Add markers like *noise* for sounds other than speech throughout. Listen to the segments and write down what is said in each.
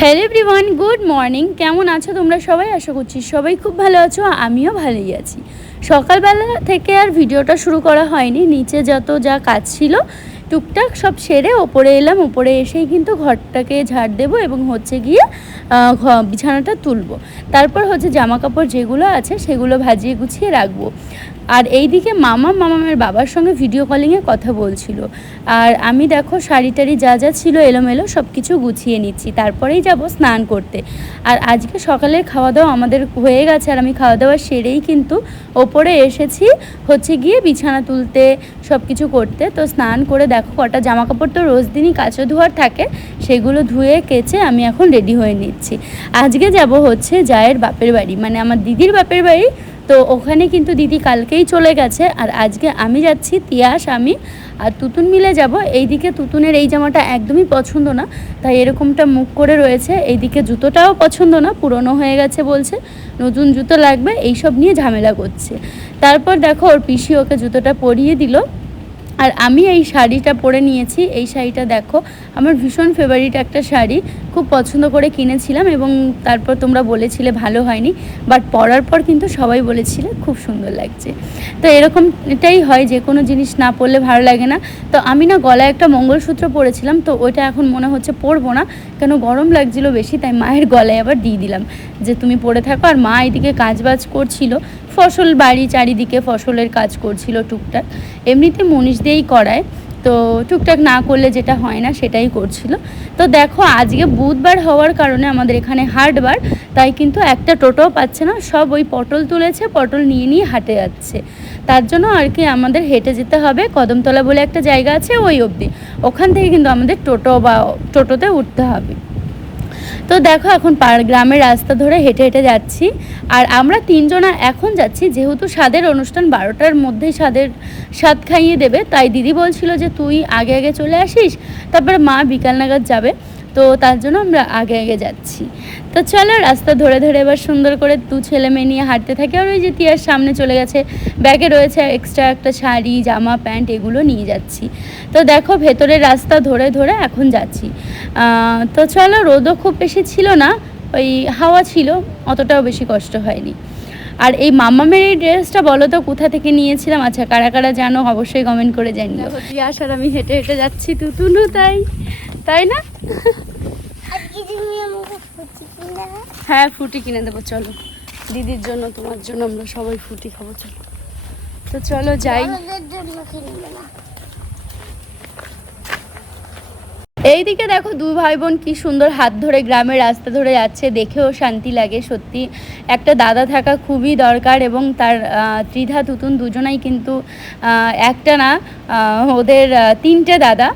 Hello everyone good morning কেমন আছো তোমরা সবাই? আশা করছি সবাই খুব ভালো আছো, আমিও ভালোই আছি। সকালবেলা থেকে আর ভিডিওটা শুরু করা হয়নি, নিচে যত যা কাজ ছিল, টুকটাক সব সেরে ওপরে এলাম, ওপরে এসেই কিন্তু ঘরটাকে ঝাড় দেবো এবং হচ্ছে গিয়ে বিছানাটা তুলব। তারপর হচ্ছে জামা কাপড় যেগুলো আছে সেগুলো ভাজিয়ে গুছিয়ে রাখব। আর এইদিকে মামা মামামের বাবার সঙ্গে ভিডিও কলিংয়ে কথা বলছিল। আর আমি দেখো শাড়ি টাড়ি যা যা ছিল এলোমেলো সব কিছু গুছিয়ে নিচ্ছি, তারপরেই যাব স্নান করতে। আর আজকে সকালের খাওয়া দাওয়া আমাদের হয়ে গেছে আর আমি খাওয়া দাওয়া সেরেই কিন্তু ওপরে এসেছি, হচ্ছে গিয়ে বিছানা তুলতে সব কিছু করতে। তো স্নান করে দেখো কটা জামা কাপড় তো রোজ দিনই কাচো ধোয়ার থাকে, সেগুলো ধুয়ে কেচে আমি এখন রেডি হয়ে নিচ্ছি। আজকে যাব হচ্ছে জায়ের বাপের বাড়ি মানে আমার দিদির বাপের বাড়ি তো ওখানে কিন্তু দিদি কালকেই চলে গেছে আর আজকে আমি যাচ্ছি তিয়াস আমি আর তুতুন মিলে যাব। এইদিকে তুতুনের এই জামাটা একদমই পছন্দ না, তাই এরকমটা মুখ করে রয়েছে। এইদিকে জুতোটাও পছন্দ না, পুরনো হয়ে গেছে বলছে, নতুন জুতো লাগবে, এইসব নিয়ে ঝামেলা করছে। তারপর দেখো ওর পিসি ওকে জুতোটা পরিয়ে দিল। আর আমি এই শাড়িটা পরে নিয়েছি। এই শাড়িটা দেখো, আমার ভীষণ ফেভারিট একটা শাড়ি। খুব পছন্দ করে কিনেছিলাম এবং তারপর তোমরা বলেছিলে ভালো হয়নি বাট পরার পর কিন্তু সবাই বলেছিলে খুব সুন্দর লাগছে। তো এরকম এটাই হয়, যে কোনো জিনিস না পরলে ভালো লাগে না। তো আমি না গলায় একটা মঙ্গলসূত্র পরেছিলাম, তো ওইটা এখন মনে হচ্ছে পরবো না। কেন গরম লাগছিল বেশি, তাই মায়ের গলায় আবার দিয়ে দিলাম, যে তুমি পরে থাকো। আর মা এদিকে কাজবাজ করছিল, ফসল বাড়ি চারিদিকে ফসলের কাজ করছিল টুকটাক। এমনিতে মনীষ দিয়েই করায়। তো টুকটাক না করলে যেটা হয় না, সেটাই করছিল। তো দেখো, আজকে বুধবার হওয়ার কারণে আমাদের এখানে হাটবার তাই কিন্তু একটা টোটোও পাচ্ছে না, সব ওই পটল তুলেছে, পটল নিয়ে নিয়ে হাটে যাচ্ছে। তার জন্য আর কি আমাদের হেঁটে যেতে হবে, কদমতলা বলে একটা জায়গা আছে ওই অবধি। ওখান থেকে কিন্তু আমাদের টোটো বা টোটোতে উঠতে হবে। তো দেখো এখন পার গ্রামের রাস্তা ধরে হেঁটে হেঁটে যাচ্ছি। আর আমরা তিনজনা এখন যাচ্ছি, যেহেতু স্বাদের অনুষ্ঠান বারোটার মধ্যেই স্বাদের স্বাদ খাইয়ে দেবে, তাই দিদি বলছিল যে তুই আগে আগে চলে আসিস, তারপরে মা বিকাল নাগাদ যাবে। তো তার জন্য আমরা আগে আগে যাচ্ছি। তো চলো রাস্তা ধরে ধরে এবার সুন্দর করে দু ছেলে মেয়ে নিয়ে হাঁটতে থাকে আর ওই যে তিয়ার সামনে চলে গেছে। ব্যাগে রয়েছে এক্সট্রা একটা শাড়ি, জামা, প্যান্ট এগুলো নিয়ে যাচ্ছি। তো দেখো ভেতরের রাস্তা ধরে ধরে এখন যাচ্ছি। তো চলো রোদও খুব বেশি ছিল না, ওই হাওয়া ছিল, অতটাও বেশি কষ্ট হয়নি। আর এই মামামের এই ড্রেসটা বলো তো, কোথা থেকে নিয়েছিলাম? আচ্ছা কারা কারা জানো, অবশ্যই কমেন্ট করে জানিও। আর আমি হেঁটে হেঁটে যাচ্ছি তুতুনু তাই। তাই না। হ্যাঁ ফুটি কিনে দেবো, চলো। দিদির জন্য, তোমার জন্য আমরা সবাই ফুটি খাব, চলো। তো চলো যাই। এইদিকে দেখো দুই ভাই বোন কি সুন্দর হাত ধরে গ্রামের রাস্তা ধরে যাচ্ছে। দেখেও শান্তি লাগে, সত্যি। একটা দাদা থাকা খুবই দরকার এবং তার ত্রিধা, তুতুন দুজনাই কিন্তু একটা না ওদের তিনটে দাদা।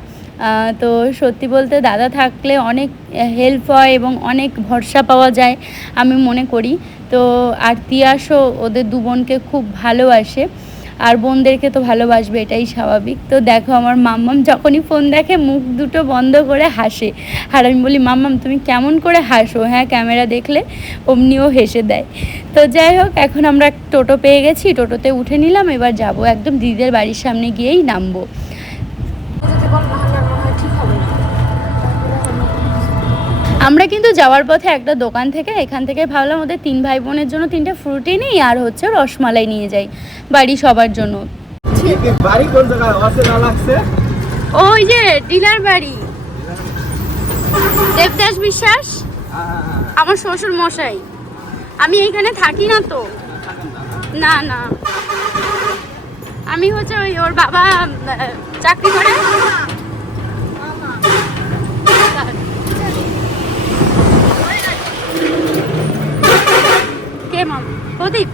তো সত্যি বলতে দাদা থাকলে অনেক হেল্প হয় এবং অনেক ভরসা পাওয়া যায় আমি মনে করি। তো আর তিয়াসও ওদের দু বোনকে খুব ভালোবাসে আর বোনদেরকে তো ভালোবাসবে, এটাই স্বাভাবিক। তো দেখো আমার মাম্মাম যখনই ফোন দেখে মুখ দুটো বন্ধ করে হাসে আর আমি বলি, মাম্মাম, তুমি কেমন করে হাসো? হ্যাঁ ক্যামেরা দেখলে অমনিও হেসে দেয়। তো যাই হোক, এখন আমরা টোটো পেয়ে গেছি, টোটোতে উঠে নিলাম, এবার যাব একদম দিদিদের বাড়ির সামনে গিয়েই নামবো। আমরা কিন্তু যাওয়ার পথে একটা দোকান থেকে এখান থেকে ভাবলাম ওদের তিন ভাই বোনের জন্য তিনটে ফ্রুটি নিই আর হচ্ছে রসমালাই নিয়ে যাই বাড়ি সবার জন্য। ওই যে ডিলার বাড়ি। দেবদাস বিশ্বাস আমার শ্বশুর মশাই। আমি এইখানে থাকি না তো। না না। আমি হচ্ছে ওই ওর বাবা চাকরি করে কে মাম প্রদীপ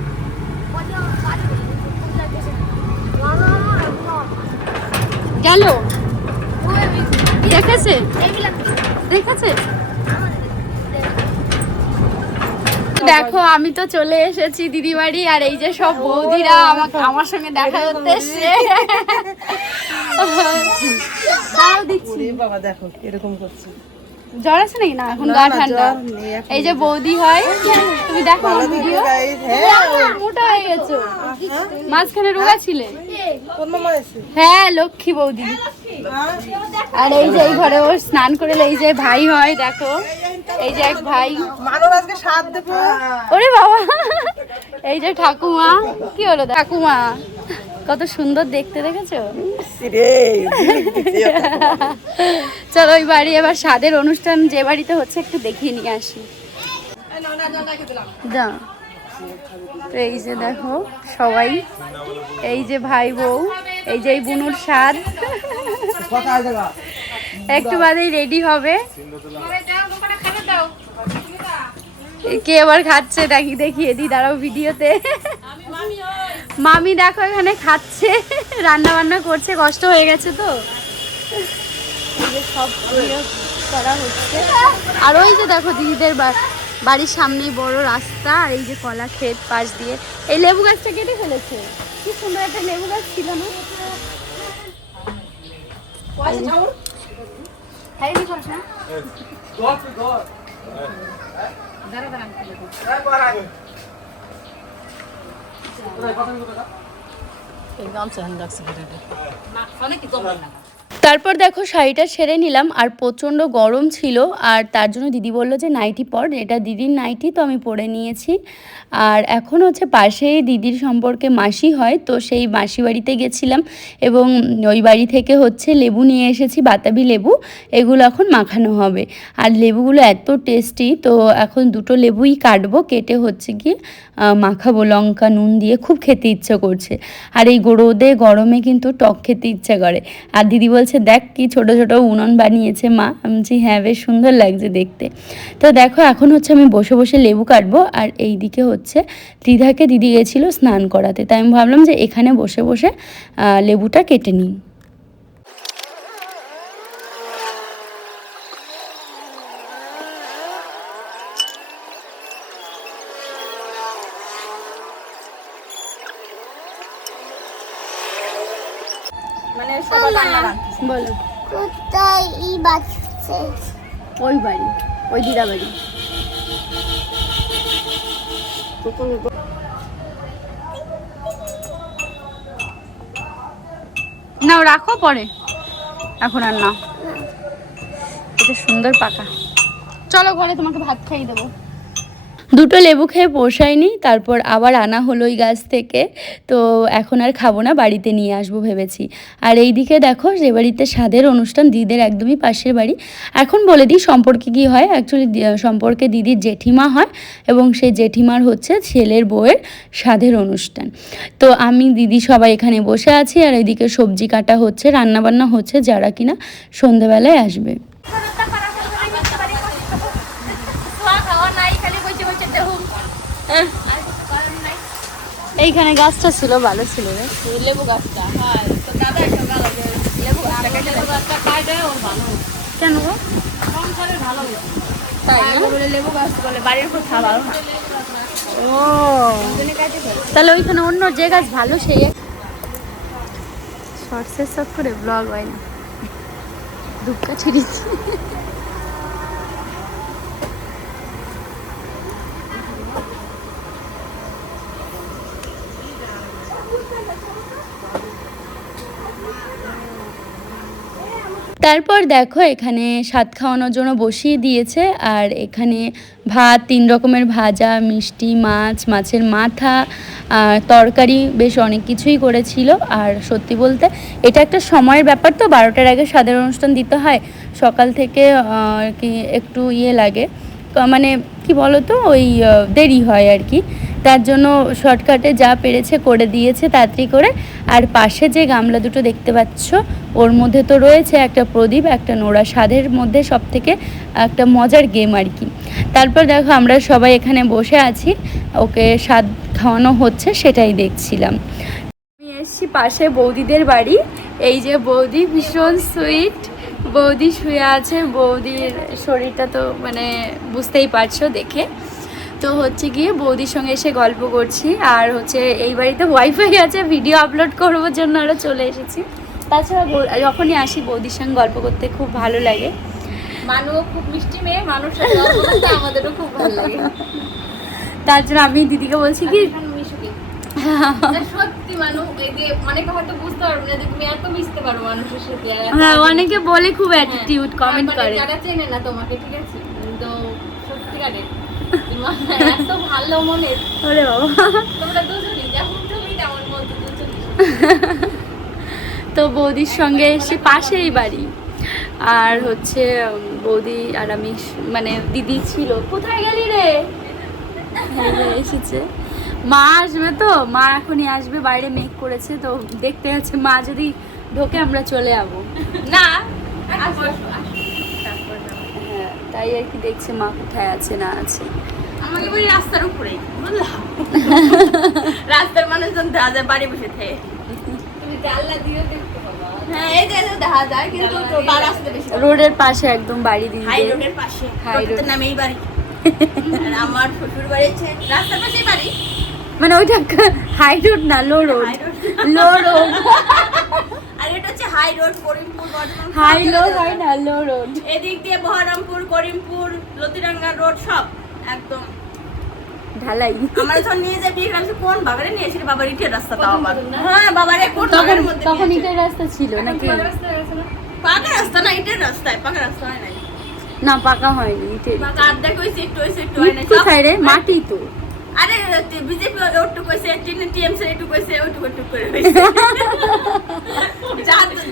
দেখো, আমি তো চলে এসেছি দিদি বাড়ি আর এই যে সব বৌদিরা আমাকে আমার সঙ্গে দেখা করতে এসছে। দেখো, এরকম করছে। জ্বর আছে নাকি? না এখন গা ঠান্ডা। এই যে বৌদি হয় তুমি দেখো ভিডিও। মোটা হয়ে গেছো। মাঝখানে রোগা ছিলে? হ্যাঁ লক্ষ্মী বৌদি। আর এই যে এই ঘরে ওর স্নান করে এই যে ভাই হয় দেখো। এই যে এক ভাই। ওরে বাবা। এই যে ঠাকুমা। কি হলো ঠাকুমা কত সুন্দর দেখতে দেখেছ? চলো ওই বাড়ি, এবার স্বাদের অনুষ্ঠান যে বাড়িতে হচ্ছে একটু দেখিয়ে নিয়ে আসি। তো এই যে দেখো সবাই, এই যে ভাই বউ, এই যে এই বুনুর স্বাদ। একটু বাদেই রেডি হবে। কে আবার খাচ্ছে? দেখি, দেখিয়ে দি দাঁড়াও ভিডিওতে। মামি, দেখো এখানে খাচ্ছে। রান্না বান্না করছে, কষ্ট হয়ে গেছে তো। সব করা হচ্ছে। আর ওই যে দেখো দিদিদের বাড়ির সামনেই বড় রাস্তা আর এই যে কলা ক্ষেত পাশ দিয়ে। এই লেবু গাছটা কেটে ফেলেছে? কি সুন্দর একটা লেবু গাছ ছিল না? তারপর দেখো শাড়িটা সেরে নিলাম, আর প্রচণ্ড গরম ছিল, আর তার জন্য দিদি বলল যে, নাইটি পর। এটা দিদির নাইটি, তো আমি পরে নিয়েছি। আর এখন হচ্ছে পাশেই দিদির সম্পর্কে মাসি হয়, তো সেই মাসি বাড়িতে গেছিলাম এবং ওই বাড়ি থেকে হচ্ছে লেবু নিয়ে এসেছি, বাতাবি লেবু। এগুলো এখন মাখানো হবে। আর লেবুগুলো এত টেস্টি, তো এখন দুটো লেবুই কাটবো, কেটে হচ্ছে গিয়ে মাখাবো লঙ্কা, নুন দিয়ে খুব খেতে ইচ্ছে করছে। আর এই রোদে গরমে কিন্তু টক খেতে ইচ্ছে করে। আর দিদি বলছে, দেখ কি ছোট ছোট উনুন বানিয়েছে মা। আমি হ্যাঁ বেশ সুন্দর লাগছে দেখতে। তো দেখো, এখন হচ্ছে আমি বসে বসে লেবু কাটবো। আর এই দিকে হচ্ছে দিদাকে দিদি গেছিল স্নান করাতে। তাই আমি ভাবলাম যে এখানে বসে বসে লেবুটা কেটে নিই। মানে সবাই রান্না। বলো। কোথায় ই বাচ্চা ওই বাড়ি ওই দিদা বাড়ি। নাও রাখো পরে। এখন আর না। এটা সুন্দর পাকা। চলো ঘরে তোমাকে ভাত খাইয়ে দেবো। দুটো লেবু খেয়ে পোষায়নি তারপর আবার আনা হলো ওই গাছ থেকে। তো এখন আর খাব না, বাড়িতে নিয়ে আসব ভেবেছি। আর এই দিকে দেখো, যে বাড়িতে স্বাদের অনুষ্ঠান দিদিদের একদমই পাশের বাড়ি। এখন বলে দিই, সম্পর্কে কি হয়? অ্যাকচুয়ালি সম্পর্কে দিদির জেঠিমা হয় এবং সেই জেঠিমার হচ্ছে ছেলের বউয়ের স্বাদের অনুষ্ঠান। তো আমি, দিদি সবাই এখানে বসে আছি, আর এদিকে সবজি কাটা হচ্ছে, রান্নাবান্না হচ্ছে, যারা কিনা সন্ধেবেলায় আসবে। এইখানে গাছটা ছিল ভালো ছিল রে। লেবু গাছটা হ্যাঁ তো দাদা সকাল লেবু গাছটা কেটে লেবু গাছটা কাটে ওর ভালো কেন গো? সংসারে ভালো তাই বলে লেবু গাছ বলে বাড়ির উপর খাওয়া ভালো না। ও। তাহলে ওইখানে অন্য যে গাছ ভালো সেই শর্টসের সব করে ব্লগ হয় না। ছিড়িছি। তারপর দেখো এখানে স্বাদ খাওয়ানোর জন্য বসিয়ে দিয়েছে। আর এখানে ভাত, তিন রকমের ভাজা, মিষ্টি, মাছ, মাছের মাথা, আর তরকারি বেশ অনেক কিছুই করেছিল। আর সত্যি বলতে এটা একটা সময়ের ব্যাপার তো, বারোটার আগে সাধারণ অনুষ্ঠান দিতে হয়। সকাল থেকে কি একটু ইয়ে লাগে। মানে কি বলতো, ওই দেরি হয় আর কি। তার জন্য শর্টকাটে যা পেরেছে করে দিয়েছে তাড়াতাড়ি করে। আর পাশে যে গামলা দুটো দেখতে পাচ্ছ, ওর মধ্যে তো রয়েছে একটা প্রদীপ, একটা নোড়া স্বাদের মধ্যে সব থেকে একটা মজার গেম আর কি। তারপর দেখো আমরা সবাই এখানে বসে আছি, ওকে স্বাদ খাওয়ানো হচ্ছে সেটাই দেখছিলাম। আমি এসেছি পাশে বৌদিদের বাড়ি, এই যে বৌদি ভীষণ সুইট বৌদি শুয়ে আছে। বৌদির শরীরটা তো মানে বুঝতেই পারছ দেখে। তো হচ্ছে গিয়ে বৌদির সঙ্গে এসে গল্প করছি। আর হচ্ছে এই বাড়িতে ওয়াইফাই আছে ভিডিও আপলোড করবার জন্য আরও চলে এসেছি। তাছাড়া যখনই আসি বৌদির সঙ্গে গল্প করতে খুব ভালো লাগে। মানু খুব মিষ্টি মেয়ে মানুষ আমাদেরও খুব ভালো লাগে। তার জন্য আমি দিদিকে বলছি কি হ্যাঁ অনেকে বলে খুব অ্যাটিটিউড হ্যাঁ, কমেন্ট মানে করে। যারা চেনে না তোমাকে ঠিক আছে? তো সত্যিকারের এত ভালো মনে ওরে বাবা। তোমরা দুজনই যেমন তুমি তেমন দুজনই। তো বৌদির সঙ্গে এসে পাশেই বাড়ি। আর হচ্ছে বৌদি আর আমি মানে দিদি ছিল। কোথায় গেলি রে? এসেছে। মা আসবে তো? মা এখনই আসবে বাইরে মেঘ করেছে তো দেখতে যাচ্ছে মা যদি ঢোকে আমরা চলে যাব। না। হ্যাঁ তাই আর কি দেখছে মা কোথায় আছে না আছে। আমাকে বলি রাস্তার উপরে। বুঝলাম *laughs* রাস্তার মানুষজন দেখা যায় বাড়ি বসে থেকে। তুমি জানলা দিয়ে দেখতে পাবা। হ্যাঁ রোডের পাশে একদম বাড়ি দিয়ে। হাই রোডের পাশে। High road. নামেই বাড়ি। আমার শ্বশুর বাড়ি রাস্তার পাশেই বাড়ি। মানে ওইটা হাই রোড না লো রোড লো রোড আর এটা হচ্ছে high road Karimpur high low হয় না লো রোড এদিক দিয়ে বহরমপুর করিমপুর লতিরাঙ্গা রোড সব একদম। ঢালাই। আমার যখন নিয়ে যাই বিয়ে কোন বাবারে নিয়ে এসেছি? বাবার ইটের রাস্তা তাও আবার। হ্যাঁ বাবারে কোন তখন তখন ইটের রাস্তা ছিল নাকি? পাকা রাস্তা না? ইটের রাস্তায় পাকা রাস্তা হয় নাই। না পাকা হয়নি ইটের। পাকা অর্ধেক হয়েছে একটু একটু হয় কোথায় রে? মাটি তো। আরে বিজেপি ওটুকু হয়েছে টিএমসি এটুকু হয়েছে ওইটুকু একটু করে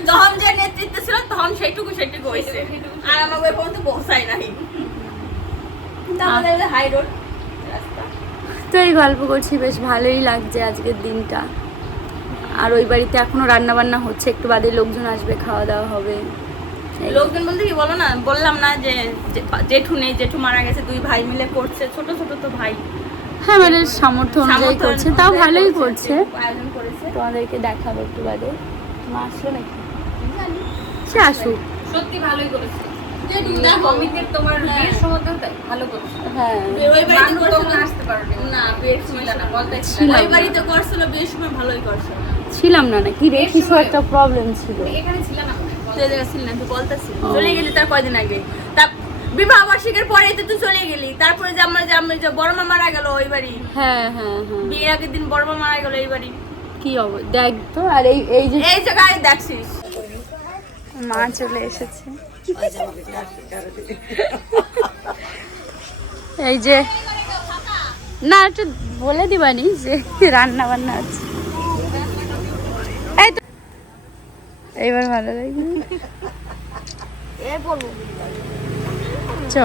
যখন যে নেতৃত্ব ছিল তখন সেইটুকু সেইটুকু হয়েছে আর আমার ওই পর্যন্ত পৌঁছাই নাই। আমাদের হাই রোড তো এই গল্প করছি বেশ ভালোই লাগছে আজকের দিনটা। আর ওই বাড়িতে এখনও রান্না বান্না হচ্ছে একটু বাদে লোকজন আসবে খাওয়া দাওয়া হবে। লোকজন বলতে কি বলো না? বললাম না যে যে- জেঠু নেই জেঠু মারা গেছে দুই ভাই মিলে করছে ছোট ছোট তো ভাই। হ্যাঁ মানে সামর্থ্য অনুযায়ী করছে তাও ভালোই করছে। আয়োজন করেছে। তোমাদেরকে দেখাবো একটু বাদে। মা আসলো নাকি? সে আসুক। সত্যি ভালোই করেছে। ছিলাম না। না। নাকি রে? কিছু একটা প্রবলেম ছিল। এখানে ছিল না? চলে গেলি তার কয়দিন আগে? তা বিবাহ বার্ষিকের পরে তো তুই চলে গেলি। তারপরে যে আমার যে আমার যে বড় মা মারা গেল ওই বাড়ি। হ্যাঁ হ্যাঁ হ্যাঁ। বিয়ের আগের দিন বড় মা মারা গেল এই বাড়ি। কি অবস্থা দেখ তো আর এই এই যে এই জায়গায় দেখছিস। মা চলে এসেছে। এই যে না একটু বলে দিবানি যে রান্না বান্না আছে। এই তো এইবার ভালো লাগবে চ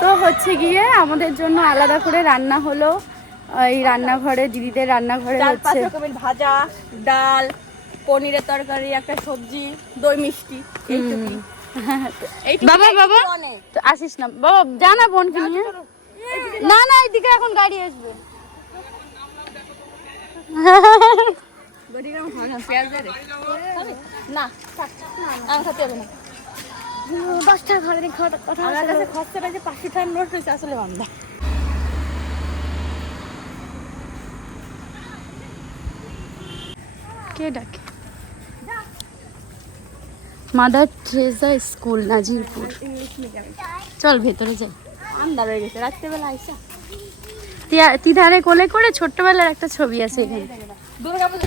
তো হচ্ছে গিয়ে আমাদের জন্য আলাদা করে রান্না হলো। এই রান্নাঘরে দিদিদের রান্নাঘরে হচ্ছে রকমের ভাজা ডাল পনিরের তরকারি একটা সবজি দই মিষ্টি *laughs* বাবা বাবা। আসিস না। বাবা যা না বোনকে নিয়ে না না এদিকে এখন গাড়ি আসবে। না না। দশটার ঘরে কথা আমার কাছে খরচাটা যে পাঁচশো টাকার নোট আসলে বান্দা। কে ডাকে? Mother Teresa school Nazirpur. চল ভেতরে যাই। আন্দার হয়ে গেছে রাত্রেবেলা আইসা। তিধারে কোলে করে ছোট্টবেলার একটা ছবি আছে এখানে।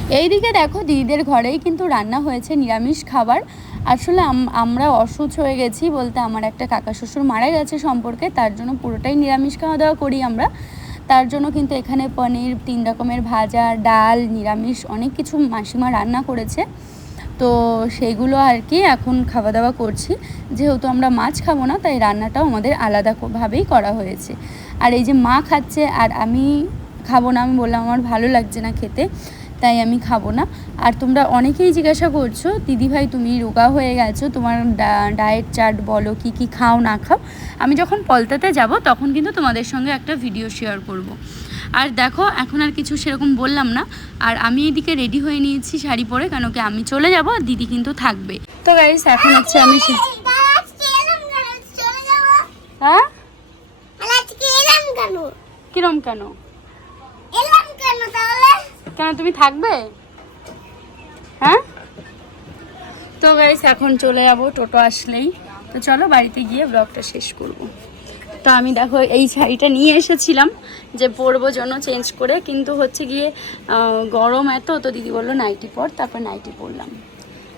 এইদিকে দেখো দিদিদের ঘরেই কিন্তু রান্না হয়েছে নিরামিষ খাবার। আসলে আম- আমরা অসুচ হয়ে গেছি বলতে আমার একটা কাকা শ্বশুর মারা গেছে সম্পর্কে, তার জন্য পুরোটাই নিরামিষ খাওয়া দাওয়া করি আমরা। তার জন্য কিন্তু এখানে পনির, তিন রকমের ভাজা, ডাল, নিরামিষ অনেক কিছু মাসিমা রান্না করেছে। তো সেইগুলো আর কি এখন খাওয়া দাওয়া করছি। যেহেতু আমরা মাছ খাব না, তাই রান্নাটাও আমাদের আলাদাভাবেই করা হয়েছে। আর এই যে মা খাচ্ছে, আর আমি খাব না, আমি বললাম আমার ভালো লাগছে না খেতে। তাই আমি খাব না। আর তোমরা অনেকেই জিজ্ঞাসা করছ দিদিভাই তুমি রোগা হয়ে গেছো তোমার ডায়েট চার্ট বলো কি কি খাও না খাও? আমি যখন পলতাতে যাব তখন কিন্তু তোমাদের সঙ্গে একটা ভিডিও শেয়ার করব। আর দেখো এখন আর কিছু সেরকম বললাম না। আর আমি এদিকে রেডি হয়ে নিয়েছি শাড়ি পরে কেন কি আমি চলে যাব আর দিদি কিন্তু থাকবে। তো গাইস এখন হচ্ছে আমি হ্যাঁ? কিরম কেন? কেন তুমি থাকবে? হ্যাঁ? তো গাইস এখন চলে যাব, টোটো আসলেই। তো চলো বাড়িতে গিয়ে ব্লগটা শেষ করব। তো আমি দেখো এই শাড়িটা নিয়ে এসেছিলাম যে পরবো জন্য চেঞ্জ করে, কিন্তু হচ্ছে গিয়ে গরম এত, তো দিদি বলল নাইটি পর, তারপর নাইটি পরলাম।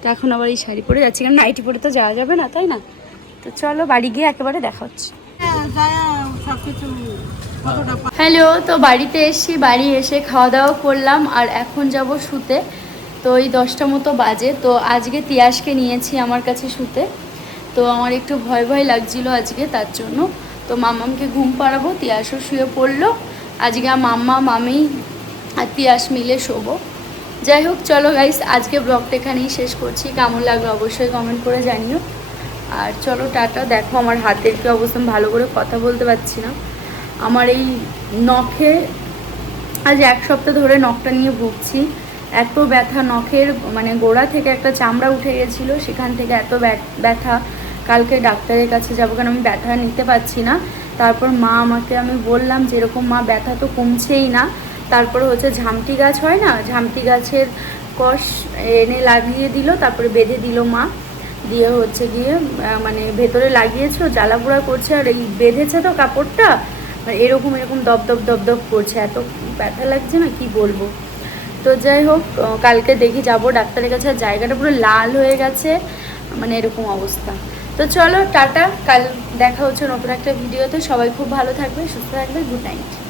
তো এখন আবার এই শাড়ি পরে যাচ্ছি, কারণ নাইটি পরে তো যাওয়া যাবে না, তাই না? তো চলো বাড়ি গিয়ে একেবারে দেখা হচ্ছে। হ্যালো, তো বাড়িতে এসেছি, বাড়ি এসে খাওয়া দাওয়া করলাম আর এখন যাব শুতে। তো এই দশটা মতো বাজে, তো আজকে তিয়াসকে নিয়েছি আমার কাছে শুতে। তো আমার একটু ভয় ভয় লাগছিল আজকে, তার জন্য। তো মামামকে ঘুম পাড়াবো, তিয়াসও শুয়ে পড়ল। আজকে মাম্মা, মামি আর তিয়াস মিলে শোবো। যাই হোক, চলো গাইস আজকে ব্লগটা এখানেই শেষ করছি। কেমন লাগল অবশ্যই কমেন্ট করে জানিও। আর চলো, টাটা, দেখো আমার হাতের কি অবস্থা ভালো করে কথা বলতে পারছি না। আমার এই নখে আজ এক সপ্তাহ ধরে নখটা নিয়ে ভুগছি। এত ব্যথা নখের মানে গোড়া থেকে একটা চামড়া উঠে গেছিল, সেখান থেকে এত ব্য- ব্যথা। কালকে ডাক্তারের কাছে যাব কারণ আমি ব্যথা নিতে পারছি না। তারপর মা আমাকে, আমি বললাম যেরকম মা, ব্যথা তো কমছেই না। তারপরে হচ্ছে ঝামটি গাছ হয় না? ঝামটি গাছের কষ এনে লাগিয়ে দিল, তারপরে বেঁধে দিল মা। দিয়ে হচ্ছে গিয়ে মানে ভেতরে লাগিয়েছে ও জ্বালা পোড়া করছে, আর এই বেঁধেছে তো কাপড়টা। এরকম এরকম দপ দপ দপ দপ করছে। এত ব্যথা লাগছে না? কি বলব? তো যাই হোক কালকে দেখি যাব। ডাক্তারের কাছে জায়গাটা পুরো লাল হয়ে গেছে। মানে এরকম অবস্থা। তো চলো, টাটা। কাল দেখা হচ্ছে নতুন একটা ভিডিওতে। সবাই খুব ভালো থাকবে, সুস্থ থাকবে। Good night.